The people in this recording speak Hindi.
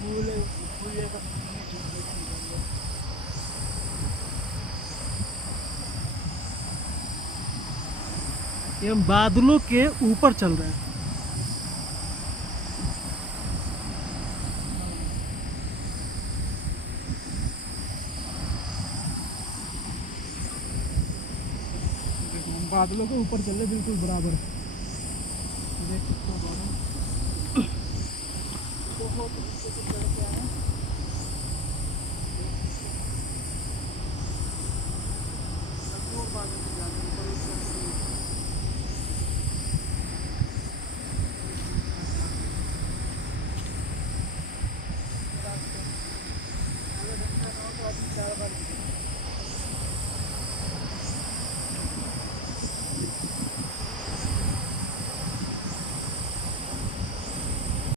फूल फूल जैसा नीचे देखने को मिल रहा है। ये हम बादलों के ऊपर चल रहे हैं। देखो हम बादलों के ऊपर चल रहे हैं, बिल्कुल बराबर देख सकते हो बादल। बहुत नीचे से चढ़ के आए हैं। देख सकते हो। और बादल